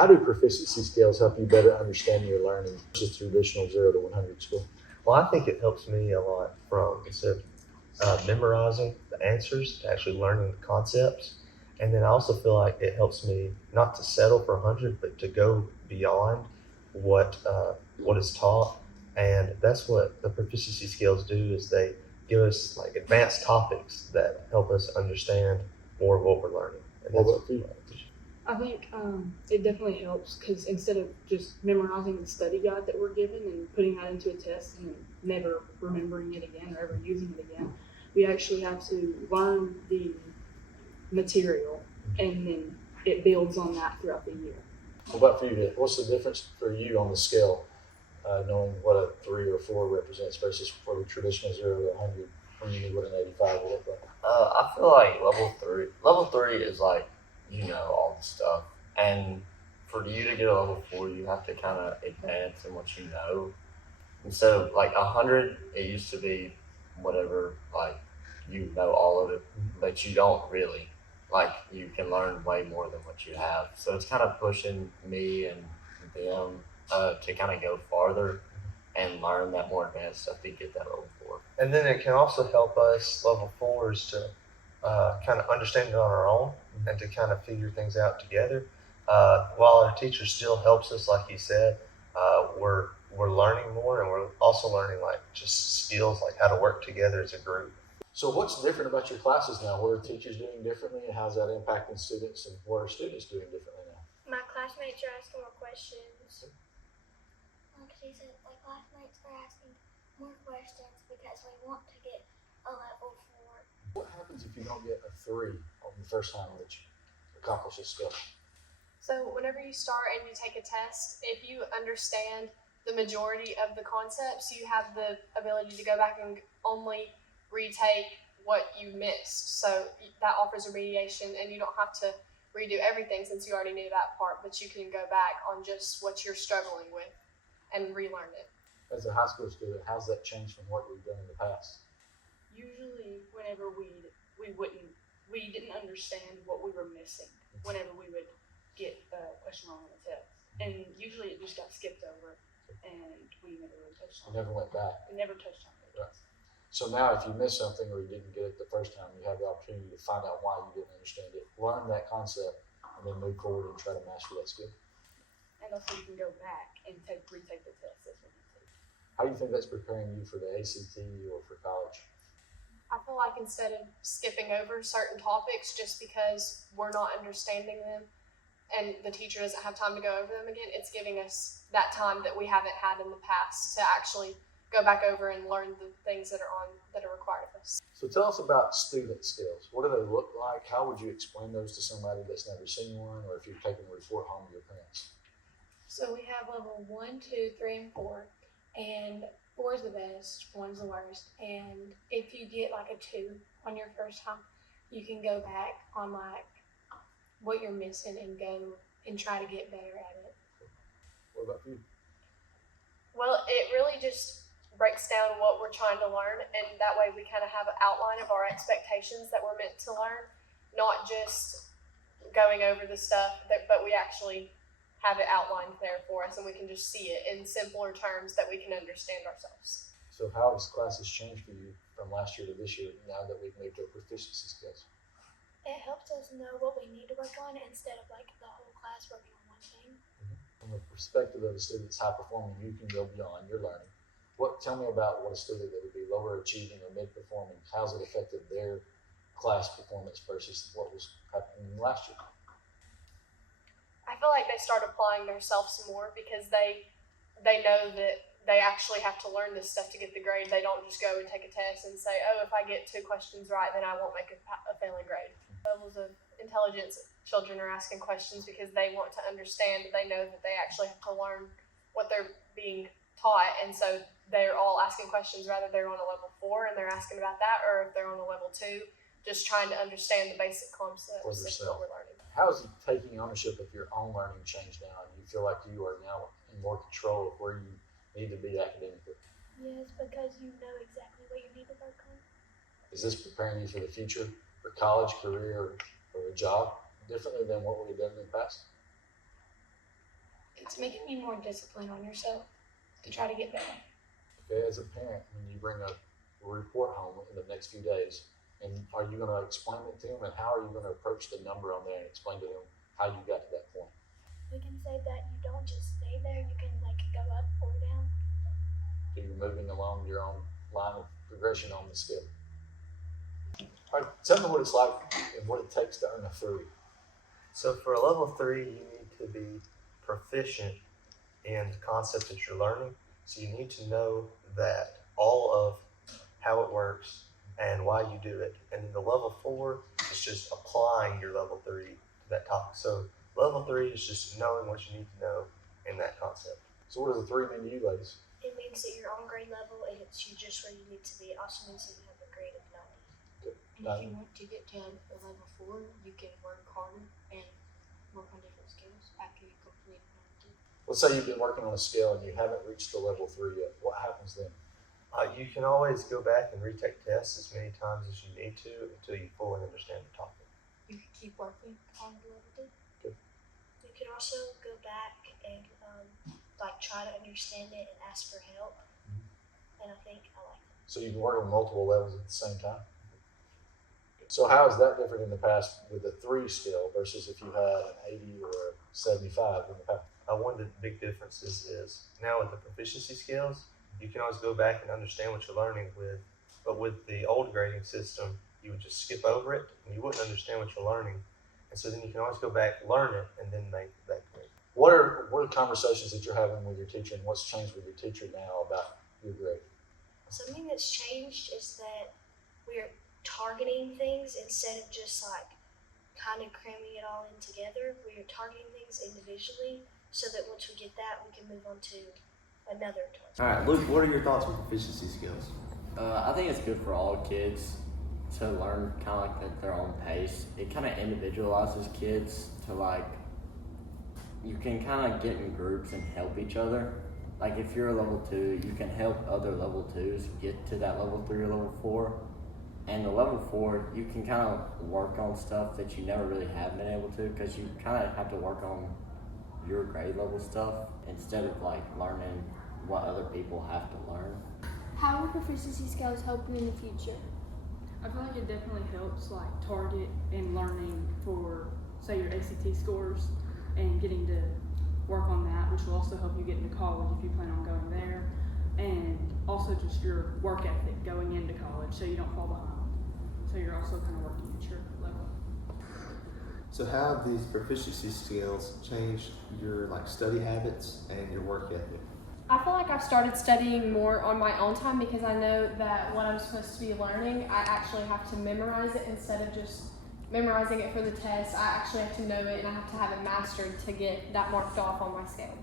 How do proficiency scales help you better understand your learning versus traditional 0 to 100 school? Well, I think it helps me a lot from instead of memorizing the answers to actually learning the concepts. And then I also feel like it helps me not to settle for 100, but to go beyond what is taught. And that's what the proficiency skills do is they give us like advanced topics that help us understand more of what we're learning. And What that's about you? I think it definitely helps because instead of just memorizing the study guide that we're given and putting that into a test and then never remembering it again or ever using it again, we actually have to learn the material and then it builds on that throughout the year. What about for you? What's the difference for you on the scale, knowing what a 3 or 4 represents versus for the traditional 0 to 100 when you knew what an 85 would look like? I feel like level three is like, all the stuff. And for you to get a level 4, you have to kind of advance in what you know. Instead of like 100, it used to be whatever, like you know all of it, but you don't really. Like you can learn way more than what you have. So it's kind of pushing me and them to kind of go farther and learn that more advanced stuff to get that level 4. And then it can also help us level fours to kind of understand it on our own and to kind of figure things out together. While our teacher still helps us, like he said, we're learning more, and we're also learning like just skills like how to work together as a group. So what's different about your classes now? What are teachers doing differently, and how's that impacting students, and what are students doing differently now? My classmates are asking more questions. Like she said, my classmates are asking more questions because we want to get a level 4. What happens if you don't get a 3 on the first time that you accomplish a skill? So whenever you start and you take a test, if you understand the majority of the concepts, you have the ability to go back and only retake what you missed. So that offers remediation, and you don't have to redo everything since you already knew that part, but you can go back on just what you're struggling with and relearn it. As a high school student, how's that changed from what we've done in the past? Usually, whenever we didn't understand what we were missing. Whenever we would get a question wrong on the test, and usually it just got skipped over, and we never really touched on You never went back. it. We never touched on it. Right. So now if you miss something or you didn't get it the first time, you have the opportunity to find out why you didn't understand it, learn that concept, and then move forward and try to master that skill. And also you can go back and retake the test. That's what you do. How do you think that's preparing you for the ACT or for college? I feel like instead of skipping over certain topics just because we're not understanding them and the teacher doesn't have time to go over them again, it's giving us that time that we haven't had in the past to actually go back over and learn the things that are required of us. So tell us about student skills. What do they look like? How would you explain those to somebody that's never seen one, or if you're taking a report home to your parents? So we have level 1, 2, 3, and 4, and 4 is the best, 1 is the worst. And if you get like a 2 on your first time, you can go back on like what you're missing and go and try to get better at it. What about you? Well, it really just breaks down what we're trying to learn, and that way we kind of have an outline of our expectations that we're meant to learn, not just going over the stuff, but we actually have it outlined there for us, and we can just see it in simpler terms that we can understand ourselves. So how has classes changed for you from last year to this year now that we've moved to proficiency skills? It helps us know what we need to work on instead of like the whole class working on one thing. From the perspective of a student that's high performing, you can go beyond your learning. Tell me about what a student that would be lower achieving or mid performing, how's it affected their class performance versus what was happening last year? I feel like they start applying themselves more because they know that they actually have to learn this stuff to get the grade. They don't just go and take a test and say, oh, if I get 2 questions right, then I won't make a failing grade. Levels of intelligence, children are asking questions because they want to understand. They know that they actually have to learn what they're being taught, and so they're all asking questions, rather they're on a level 4 and they're asking about that, or if they're on a level 2, just trying to understand the basic concepts of what we're learning. How is taking ownership of your own learning changed now, and you feel like you are now in more control of where you need to be academically? Yes, because you know exactly what you need to work on. Is this preparing you for the future, for college, career, or a job, differently than what we've done in the past? It's making you more disciplined on yourself to try to get better. Okay, as a parent, when you bring a report home in the next few days, and are you going to explain it to them, and how are you going to approach the number on there and explain to them how you got to that point? We can say that you don't just stay there, you can like go up or down. So you're moving along your own line of progression on the scale. All right, tell me what it's like and what it takes to earn a 3. So for a level 3, you need to be proficient in the concept that you're learning. So you need to know that all of how it works and why you do it. And then the level 4 is just applying your level 3 to that topic. So level 3 is just knowing what you need to know in that concept. So what does a 3 mean to you, ladies? It means that you're on grade level and it's you just where you need to be. It also means that you have a grade of 90. And if you want to get to a level 4, you can work harder and work on different skills after you complete level 2. Let's say you've been working on a scale and you haven't reached the level 3 yet. What happens then? You can always go back and retake tests as many times as you need to until you fully understand the topic. You can keep working on the level 2. You can also go back and like try to understand it and ask for help. And I think I like that. So you can work on multiple levels at the same time. So how is that different in the past with the 3 scale versus if you had an 80 or a 75 in the past? One of the big differences is now with the proficiency scales, you can always go back and understand what you're learning with. But with the old grading system, you would just skip over it and you wouldn't understand what you're learning. And so then you can always go back, learn it, and then make that grade. What are conversations that you're having with your teacher, and what's changed with your teacher now about your grade? Something that's changed is that we're targeting things instead of just like kind of cramming it all in together. We are targeting things individually so that once we get that, we can move on to another target. All right, Luke, what are your thoughts on proficiency skills? I think it's good for all kids to learn kind of like at their own pace. It kind of individualizes kids to like, you can kind of get in groups and help each other. Like if you're a level 2, you can help other level 2s get to that level 3 or level 4. And the level 4, you can kind of work on stuff that you never really have been able to, because you kind of have to work on your grade level stuff instead of like learning what other people have to learn. How will proficiency scales help you in the future? I feel like it definitely helps like target and learning for say your ACT scores and getting to work on that, which will also help you get into college if you plan on going there, and also just your work ethic going into college so you don't fall behind. So you're also kind of working at your level. So how have these proficiency skills changed your like study habits and your work ethic? I feel like I've started studying more on my own time because I know that what I'm supposed to be learning, I actually have to memorize it instead of just memorizing it for the test. I actually have to know it and I have to have it mastered to get that marked off on my scale.